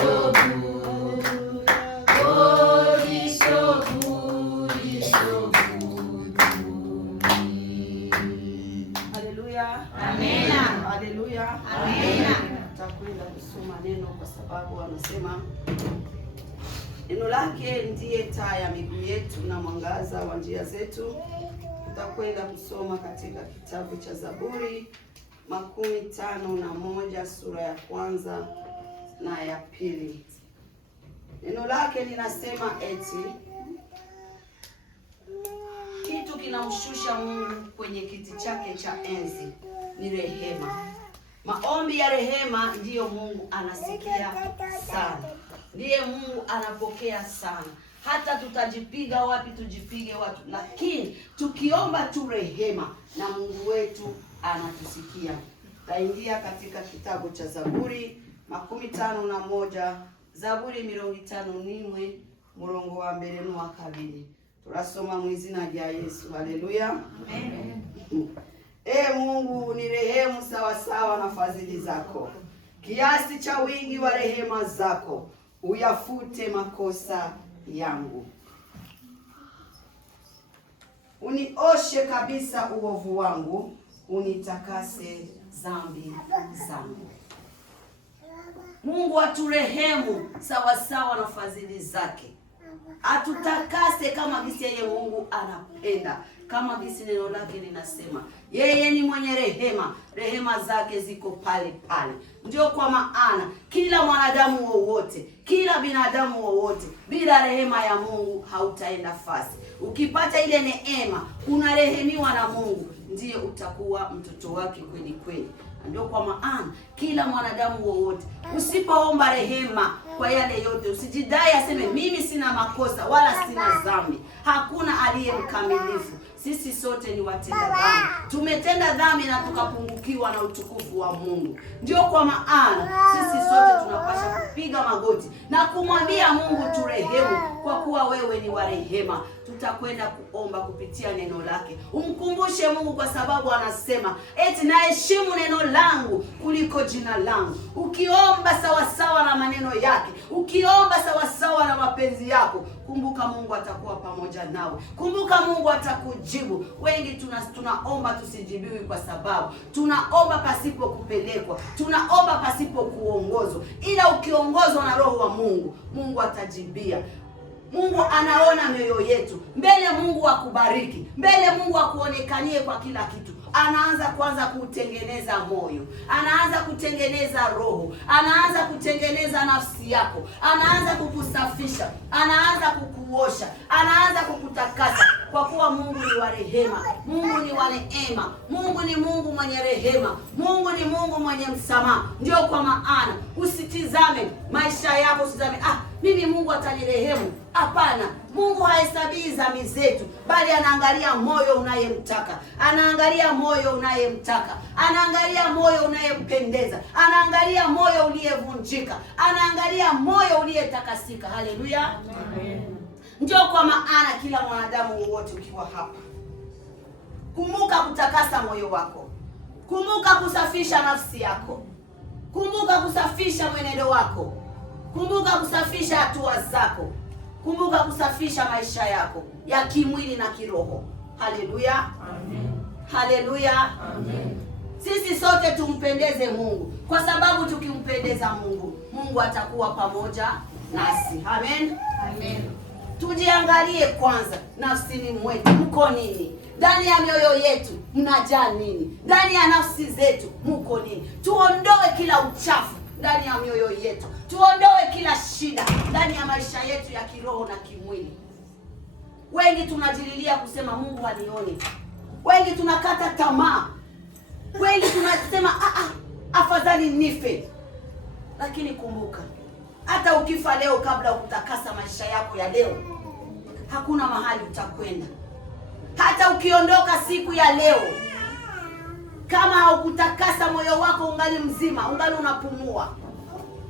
so good. God is so good. He's so good to me. Haleluya. Amena. Haleluya. Amena. Tutakwenda kusoma neno kwa sababu anasema neno lake ndiye taa ya miguu yetu na mwangaza wa njia zetu. Tutakwenda kusoma katika kitabu cha Zaburi 51 sura ya kwanza na ya pili. Neno lake linasema eti kitu kinamshusha Mungu kwenye kiti chake cha enzi ni rehema. Maombi ya rehema ndiyo Mungu anasikia sana, ndiye Mungu anapokea sana. Hata tutajipiga wapi, tujipige watu, lakini tukiomba tu rehema na Mungu wetu anatusikia. Taingia katika kitabu cha Zaburi 51, Zaburi 51 murongo wa mbere n'uwa kabiri. Turasoma mu izina rya Yesu. Haleluya. Amen. Mungu ni rehemu sawa sawa na fadhili zako, kiasi cha wingi wa rehema zako uyafute makosa yangu. Unioshe kabisa uovu wangu, unitakase dhambi zangu. Mungu aturehemu sawa sawa na fadhili zake, atutakase kama gisi yeye Mungu anapenda, kama gisi neno lake linasema. Yeye ni mwenye rehema, rehema zake ziko pale pale. Ndio kwa maana kila mwanadamu wowote, kila binadamu wowote bila rehema ya Mungu hautaenda fasi. Ukipata ile neema, unarehemiwa na Mungu, ndiye utakuwa mtoto wake kweli kweli. Ndio kwa maana kila mwanadamu wowote, usipoomba rehema kwa yale yote, usijidai aseme mimi sina makosa wala sina dhambi. Hakuna aliye mkamilifu. Sisi sote ni watenda dhambi. Tumetenda dhambi na tukapungukiwa na utukufu wa Mungu. Ndio kwa maana sisi sote tunapaswa kupiga magoti na kumwambia Mungu turehemu, kwa kuwa wewe ni wa rehema. Tutakwenda kuomba kupitia neno lake. Umkumbushe Mungu kwa sababu anasema eti naheshimu neno langu kuliko jina langu. Ukiomba sawa sawa na maneno yake, ukiomba sawa sawa na mapenzi yako, kumbuka Mungu atakuwa pamoja nawe. Kumbuka Mungu atakujibu. Wengi tunaomba tusijibiwi kwa sababu tunaomba pasipo kupelekwa, tunaomba pasipo kuongozwa. Ila ukiongozwa na Roho wa Mungu, Mungu atajibia. Mungu anaona mioyo yetu. Mbele Mungu akubariki, mbele Mungu akuonekanie kwa kila kitu, anaanza kwanza kutengeneza moyo, anaanza kutengeneza roho, anaanza kutengeneza nafsi yako, anaanza kukusafisha, anaanza kukuosha, anaanza kukutakasa, kwa kuwa Mungu ni wa rehema, Mungu ni wa neema, Mungu ni Mungu mwenye rehema, Mungu ni Mungu mwenye msamaha. Ndio kwa maana usitizame maisha yako, usitizame mimi Mungu atanirehemu. Hapana, Mungu hahesabii dhambi zetu, bali anaangalia moyo unayemtaka, anaangalia moyo unayemtaka, anaangalia moyo unayempendeza, anaangalia moyo uliyevunjika, anaangalia moyo uliyetakasika. Haleluya. Amen. Ndio kwa maana kila mwanadamu wote ukiwa hapa, kumbuka kutakasa moyo wako, kumbuka kusafisha nafsi yako, kumbuka kusafisha mwenendo wako, kumbuka kusafisha hatua zako, kumbuka kusafisha maisha yako ya kimwili na kiroho. Haleluya. Amen. Haleluya. Amen. Sisi sote tumpendeze Mungu, kwa sababu tukimpendeza Mungu, Mungu atakuwa pamoja nasi. Amen. Amen. Tujiangalie kwanza nafsini mwetu, mko nini? Ndani ya mioyo yetu mnajaa nini? Ndani ya nafsi zetu mko nini? Tuondoe kila uchafu ndani ya mioyo yetu, tuondoe kila shida ndani ya maisha yetu ya kiroho na kimwili. Wengi tunajililia kusema Mungu hanioni, wengi tunakata tamaa, wengi tunasema afadhali nife. Lakini kumbuka, hata ukifa leo, kabla ukutakasa maisha yako ya leo, hakuna mahali utakwenda. Hata ukiondoka siku ya leo, kama haukutakasa moyo wako ungali mzima, ungali unapumua,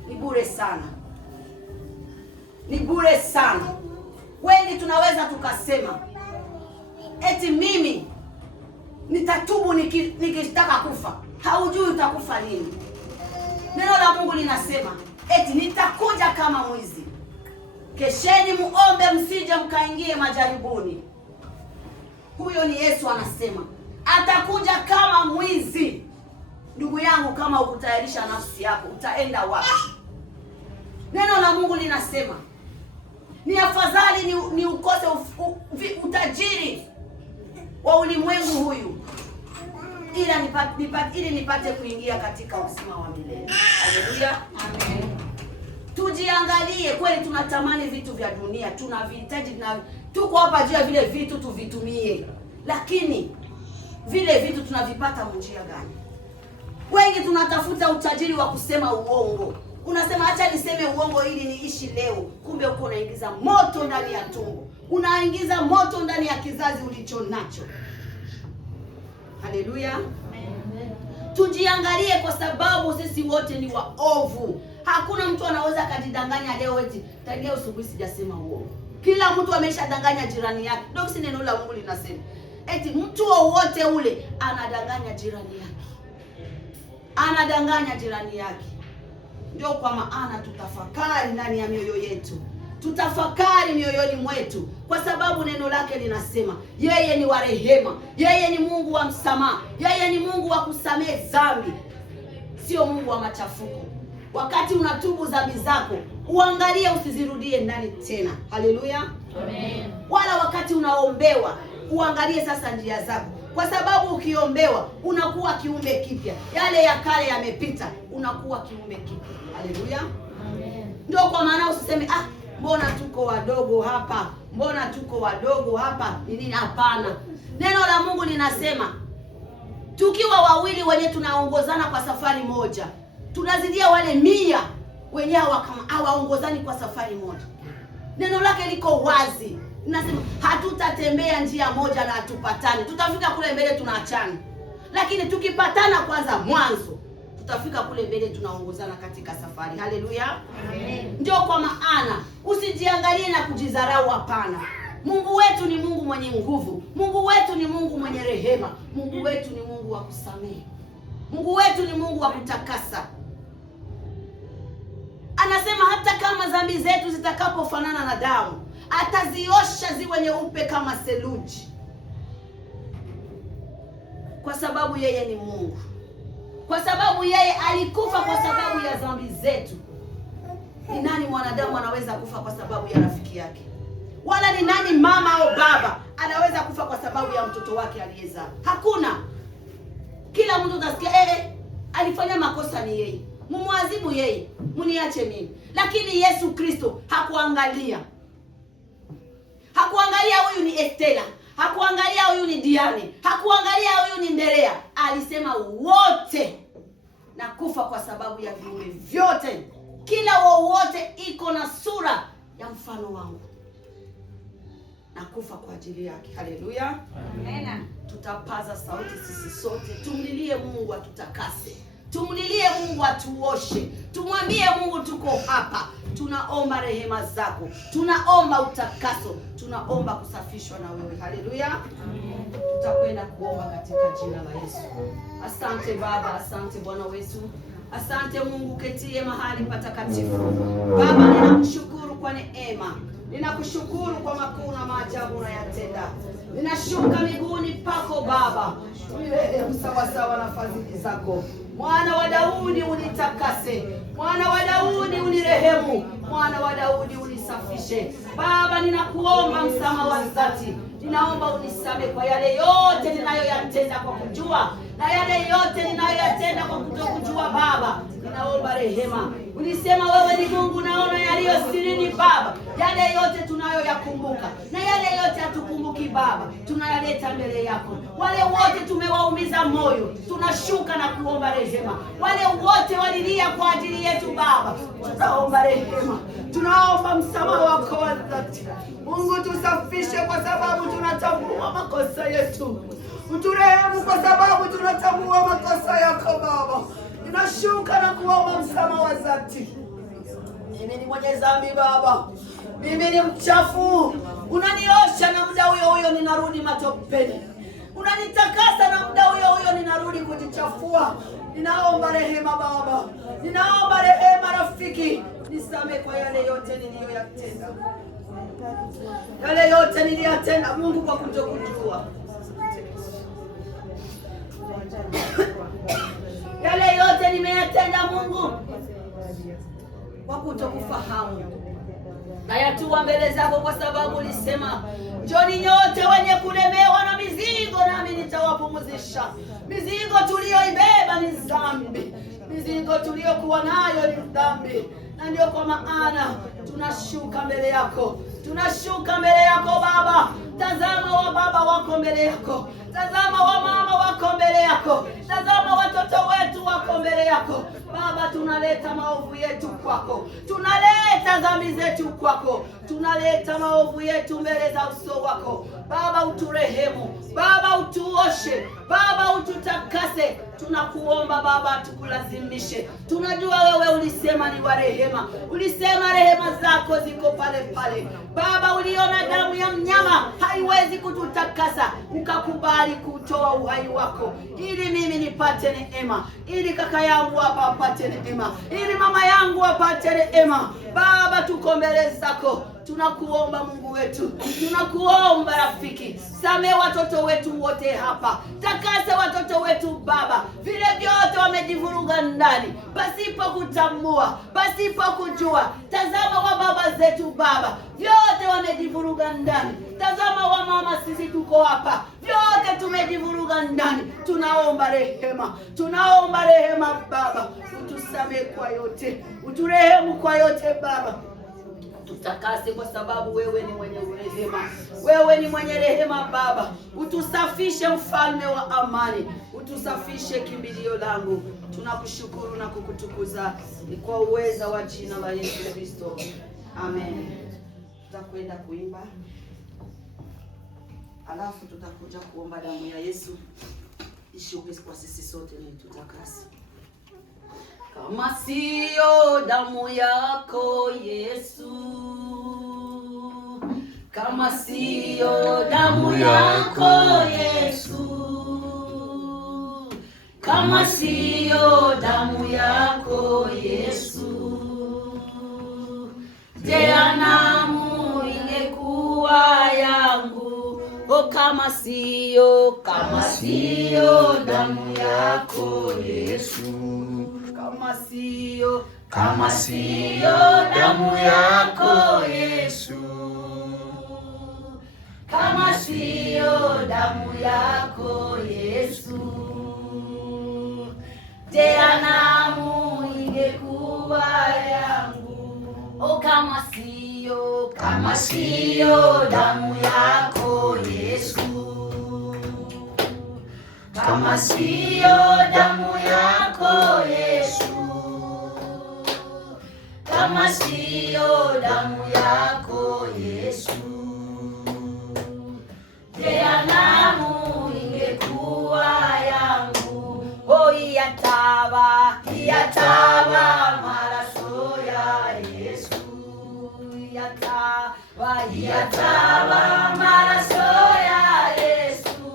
ni bure sana, ni bure sana. Wengi tunaweza tukasema eti mimi nitatubu nikitaka kufa. Haujui utakufa lini. Neno la Mungu linasema eti nitakuja kama mwizi. Kesheni muombe msije mkaingie majaribuni. Huyo ni Yesu anasema atakuja kama mwizi. Ndugu yangu, kama ukutayarisha nafsi yako, utaenda wapi? Neno la Mungu linasema ni afadhali ni ukose utajiri wa ulimwengu huyu ili nipate kuingia katika uzima wa milele. Haleluya, amen. Tujiangalie, kweli tunatamani vitu vya dunia, tunavihitaji, tuko hapa juu ya vile vitu tuvitumie, lakini vile vitu tunavipata njia gani? Wengi tunatafuta utajiri wa kusema uongo. Unasema acha niseme uongo ili niishi leo, kumbe uko unaingiza moto ndani ya tumbo, unaingiza moto ndani ya kizazi ulicho nacho. Haleluya, amen. Tujiangalie, kwa sababu sisi wote ni waovu. Hakuna mtu anaweza kujidanganya leo eti tangia usubuhi sijasema uongo. Kila mtu ameshadanganya jirani yake. Ndio si neno la Mungu linasema eti mtu wowote ule anadanganya jirani yake, anadanganya jirani yake. Ndio kwa maana tutafakari ndani ya mioyo yetu, tutafakari mioyoni mwetu, kwa sababu neno lake linasema yeye ni wa rehema, yeye ni Mungu wa msamaha, yeye ni Mungu wa kusamehe dhambi, sio Mungu wa machafuko. Wakati unatubu dhambi zako, uangalie usizirudie ndani tena. Haleluya, amen. Wala wakati unaombewa, uangalie sasa njia zako, kwa sababu ukiombewa unakuwa kiumbe kipya. Yale ya kale yamepita, unakuwa kiumbe kipya. Haleluya, amen. Ndio kwa maana usiseme mbona tuko wadogo hapa, mbona tuko wadogo hapa, ni nini? Hapana. Neno la Mungu linasema tukiwa wawili wenye tunaongozana kwa safari moja, tunazidia wale 100 wenyewe hawaongozani kwa safari moja. Neno lake liko wazi. Nasema hatutatembea njia moja na hatupatani. Tutafika kule mbele tunaachana. Lakini tukipatana kwanza mwanzo, tutafika kule mbele tunaongozana katika safari. Haleluya, amen. Ndio kwa maana usijiangalie na kujidharau, hapana. Mungu wetu ni Mungu mwenye nguvu. Mungu wetu ni Mungu mwenye rehema. Mungu wetu ni Mungu wa kusamehe. Mungu wetu ni Mungu wa kutakasa. Anasema hata kama dhambi zetu zitakapofanana na damu, ataziosha ziwe nyeupe kama seluji. Kwa sababu yeye ni Mungu. Kwa sababu yeye alikufa kwa sababu ya dhambi zetu. Ni nani mwanadamu anaweza kufa kwa sababu ya rafiki yake? Wala ni nani mama au baba anaweza kufa kwa sababu ya mtoto wake aliyezaa? Hakuna. Kila mtu utasikia alifanya makosa ni yeye, mumwadhibu yeye, muniache mimi. Lakini Yesu Kristo hakuangalia huyu ni Estela, hakuangalia huyu ni Diane, hakuangalia huyu ni Nderea. Alisema wote na kufa kwa sababu ya viumbe vyote. Kila wowote iko na sura ya mfano wangu, na kufa kwa ajili yake. Haleluya, amen. Tutapaza sauti sisi sote, tumlilie Mungu atutakase, tumlilie Mungu atuoshe, tumwambie Mungu tuko hapa, tunaomba rehema zako, tunaomba utakaso, tunaomba kusafishwa na wewe. Haleluya, amen. Tutakwenda kuomba katika jina la Yesu. Asante Baba, asante Bwana wetu, asante Mungu ketie mahali patakatifu. Baba, ninakushukuru kwa neema, ninakushukuru kwa makuu na maajabu unayatenda. Ninashuka miguuni pako Baba, unirehemu sawasawa na fadhili zako. Mwana wa Daudi unitakase, Mwana wa Daudi unirehemu, Mwana wa Daudi unisafishe. Baba, ninakuomba msamaha wa dhati. Ninaomba unisamehe kwa yale yote ninayoyatenda kwa kujua na yale yote ninayoyatenda kwa kutokujua. Baba, ninaomba rehema. Ulisema wewe ni Mungu naona yaliyo sirini. Baba, yale yote tunayoyakumbuka na yale yote hatukumbuki Baba, tunayaleta mbele yako. Wale wote tumewaumiza moyo, tunashuka na kuomba rehema. Wale wote walilia kwa ajili yetu Baba, tunaomba rehema, tunaomba msamaha wako wa dhati. Mungu, tusafishe kwa sababu tunatambua makosa yetu. Uturehemu kwa sababu tunatambua makosa yako Baba. Ninashuka na kuomba msamaha wa dhati. Mimi ni mwenye dhambi Baba, mimi ni mchafu. Unaniosha na muda huyo huyo ninarudi matopeni, unanitakasa na muda huyo huyo ninarudi kujichafua. Ninaomba rehema Baba, ninaomba rehema rafiki, nisamehe kwa yale yote niliyoyatenda, yale yote niliyatenda Mungu kwa kutokujua, yale yote nimeyatenda Mungu kwa kutokufahamu. Nayatua mbele zako kwa sababu ulisema, njoni nyote wenye kulemewa na mizigo, nami nitawapumzisha. Mizigo tuliyoibeba ni dhambi, mizigo tuliyokuwa nayo ni dhambi, na ndio kwa maana tunashuka mbele yako, tunashuka mbele yako Baba. Tazama wa baba wako mbele yako, tazama wa mama wako mbele yako, tazama watoto wetu wako mbele yako Baba. Tunaleta maovu yetu kwako, tunaleta dhambi zetu kwako, tunaleta maovu yetu mbele za uso wako Baba. Uturehemu Baba, utuoshe Baba, ututakase. Tunakuomba Baba, tukulazimishe. Tunajua wewe ulisema ni wa rehema, ulisema rehema zako ziko pale pale Baba. Uliona damu ya mnyama haiwezi kututakasa, ukakubali kutoa uhai wako ili mimi nipate neema, ili kaka yangu hapa apate neema, ili mama yangu apate neema Baba. Tuko mbele zako, tunakuomba Mungu wetu, tunakuomba rafiki, samehe watoto wetu wote hapa, takasa watoto wetu Baba, vile vyote wamejivuruga ndani pasipo kutambua, pasipo kujua. Tazama wa baba zetu Baba, vyote wamejivuruga ndani. Tazama wa mama, sisi tuko hapa, vyote tumejivuruga ndani. Tunaomba rehema, tunaomba rehema Baba, utusamehe kwa yote, uturehemu kwa yote Baba. Tutakase kwa sababu wewe ni mwenye rehema, wewe ni mwenye rehema Baba. Utusafishe mfalme wa amani, utusafishe kimbilio langu. Tunakushukuru na kukutukuza, ni kwa uweza wa jina la Yesu Kristo, amen. Tutakwenda kuimba, alafu tutakuja kuomba damu ya Yesu ishuke kwa sisi sote na tutakase. Kama siyo damu yako Yesu, kama siyo damu yako Yesu, kama siyo damu yako Yesu, jehanamu ingekuwa yangu. O kama siyo damu yako Yesu, kama siyo damu yako Yesu, kama siyo damu yako Yesu, jehanamu ingekuwa yangu. O kama siyo damu yako Yesu, kama siyo damu yako Yesu, kama siyo damu yako Yesu, jehanamu ingekuwa yangu. O iyataba maraso ya Yesu, iyataba maraso ya Yesu,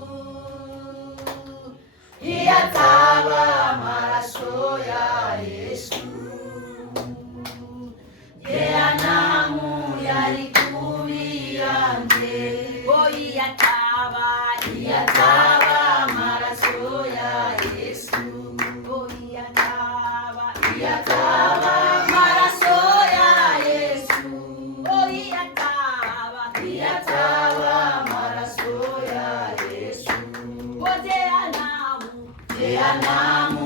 iyataba maraso ya Yesu, jehanamu yalikuviande. O iyataba maraso ya Yesu, o iyataba maraso ya Yesu, o iyataba maraso ya Yesu, o jehanamu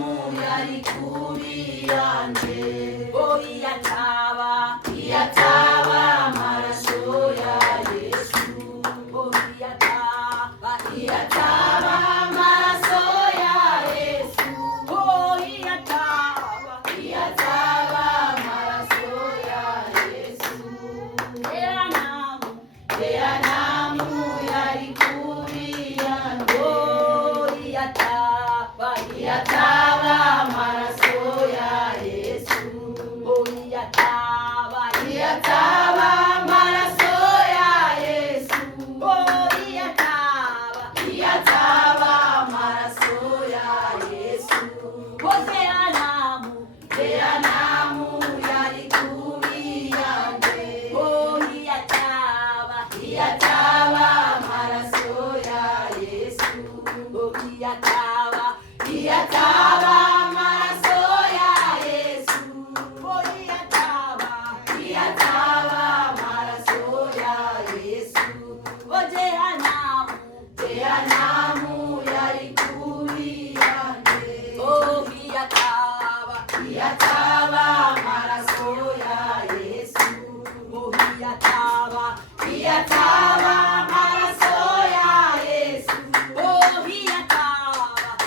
Iyataba, iyataba maraso ya Yesu. Oh, iyataba,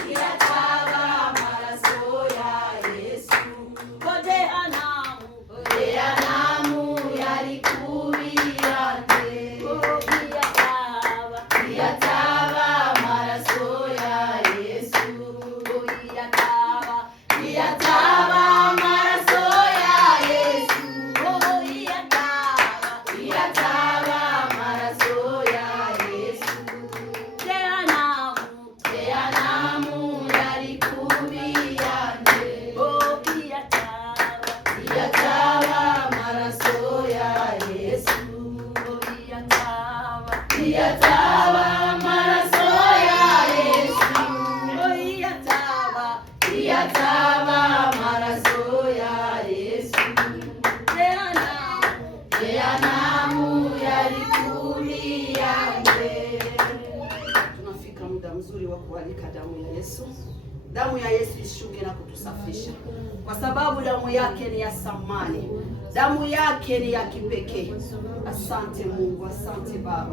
iyataba maraso ya Yesu. Oh, jehanamu yalikubiyande. Oh, iyataba, iyataba maraso ya Yesu. Oh, iyataba, iyataba maraso ya Yesu. Oh, iyataba, iyataba maraso ya Yesu. Jehanamu yalikubiyande. Oh, iyataba maraso ya Yesu. Oh, iyataba maraso ya Yesu. Oh, iyataba maraso ya Yesu. Jehanamu yalikubiyande. Tunafika muda mzuri wa kualika damu ya Yesu. Damu ya Yesu ishuke na kutusafisha, kwa sababu damu yake ni ya thamani, damu yake ni ya kipekee. Asante Mungu, asante Baba,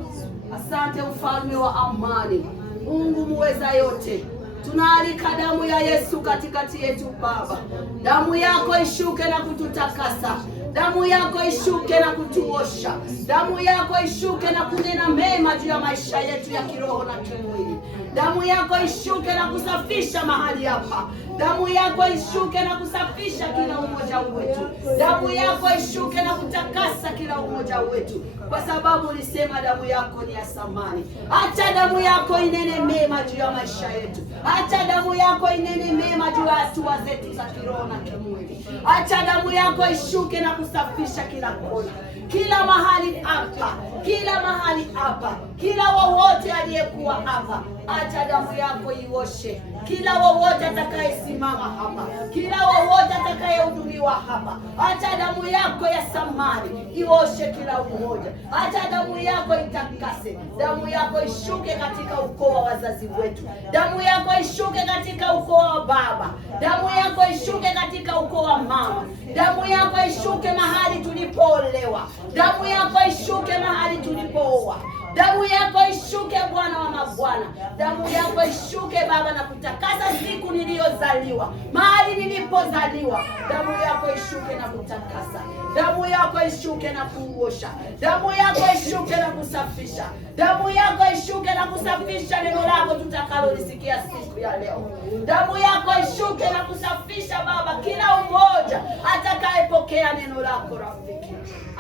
asante mfalme wa amani, Mungu muweza yote. Tunaalika damu ya Yesu katikati yetu Baba. Damu yako ishuke na kututakasa, damu yako ishuke na kutuosha, damu yako ishuke na kunena mema juu ya maisha yetu ya kiroho na kimwili. Damu yako ishuke na kusafisha mahali hapa. Damu yako ishuke na kusafisha kila umoja wetu. Damu yako ishuke na kutakasa kila umoja wetu, kwa sababu ulisema damu yako ni ya thamani. Acha damu yako inene mema juu ya maisha yetu. Acha damu yako inene mema juu ya hatua zetu za kiroho na kimwili. Acha damu yako ishuke na kusafisha kila kona, kila mahali hapa, kila mahali hapa, kila wowote aliyekuwa hapa. Acha damu yako ioshe kila wowote atakayesimama hapa, kila wowote atakayehudumiwa hapa. Acha damu yako ya thamani ioshe kila mmoja. Acha damu yako itakase. Damu yako ishuke katika ukoo wa wazazi wetu. Damu yako ishuke katika ukoo wa baba. Damu yako ishuke katika ukoo wa mama. Damu yako ishuke mahali tulipoolewa. Damu yako ishuke mahali tulipooa. Damu yako ishuke Bwana wa mabwana. Damu yako ishuke Baba na kutakasa siku niliyozaliwa, mahali nilipozaliwa. Damu yako ishuke na kutakasa. Damu yako ishuke na kuosha. Damu yako ishuke na kusafisha. Damu yako ishuke na kusafisha neno lako tutakalolisikia siku ya leo. Damu yako ishuke na kusafisha Baba kila mmoja atakayepokea neno lako rafiki.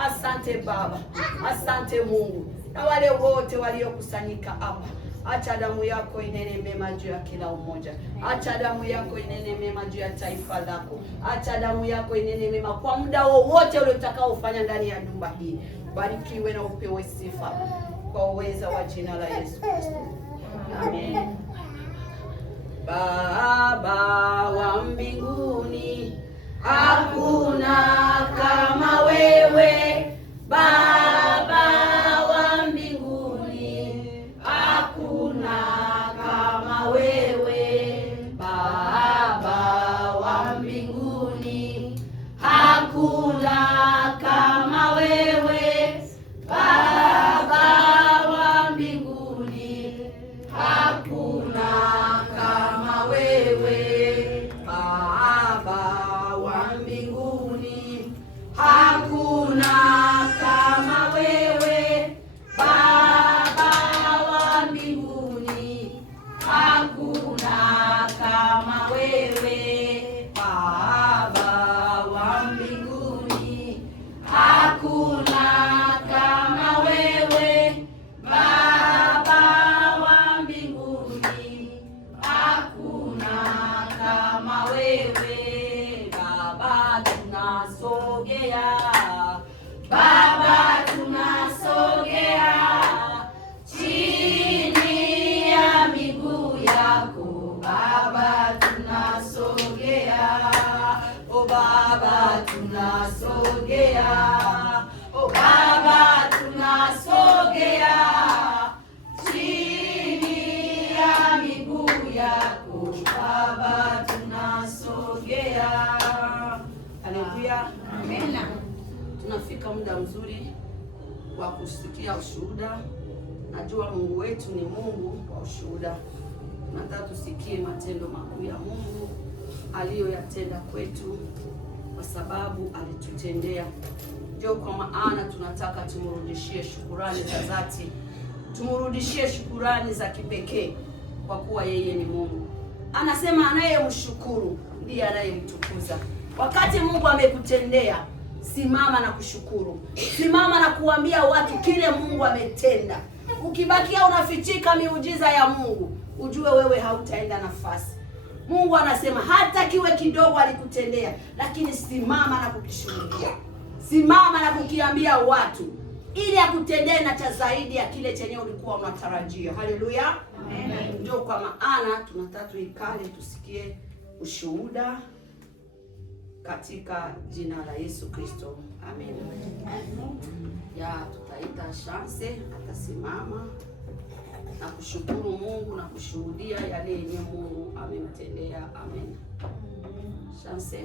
Asante Baba, asante Mungu, na wale wote waliokusanyika hapa. Acha damu yako inene mema juu ya kila umoja. Acha damu yako inene mema juu ya taifa lako. Acha damu yako inene mema kwa muda wowote ule utakaofanya ndani ya nyumba hii. Barikiwe na upewe sifa kwa uweza wa jina la Yesu Kristo. Amen. Baba wa mbinguni, hakuna kama wewe. Baba wa mbinguni, hakuna kama wewe. Baba wa mbinguni, hakuna kama wewe. Baba wa mbinguni, hakuna kama wewe. Baba wa mbinguni, hakuna wa kusikia ushuhuda. Najua Mungu wetu ni Mungu wa ushuhuda. Tunataka tusikie matendo makuu ya Mungu aliyoyatenda kwetu, kwa sababu alitutendea. Ndio kwa maana tunataka tumrudishie shukurani za dhati, tumrudishie shukurani za kipekee, kwa kuwa yeye ni Mungu. Anasema anayemshukuru ndiye anayemtukuza. Wakati Mungu amekutendea, simama na kushukuru. Simama na kuambia watu kile Mungu ametenda. Ukibakia unafichika miujiza ya Mungu, ujue wewe hautaenda nafasi. Mungu anasema hata kiwe kidogo alikutendea, lakini simama na kukishuhudia. Simama na kukiambia watu, ili akutendee na cha zaidi ya kile chenye ulikuwa unatarajia. Haleluya. Amen. Ndio kwa maana tunataka tuikale tusikie ushuhuda katika jina la Yesu Kristo. Amen. Ya tutaita Chance atasimama na kushukuru Mungu na kushuhudia yale yenye Mungu amemtendea. Amen. Chance.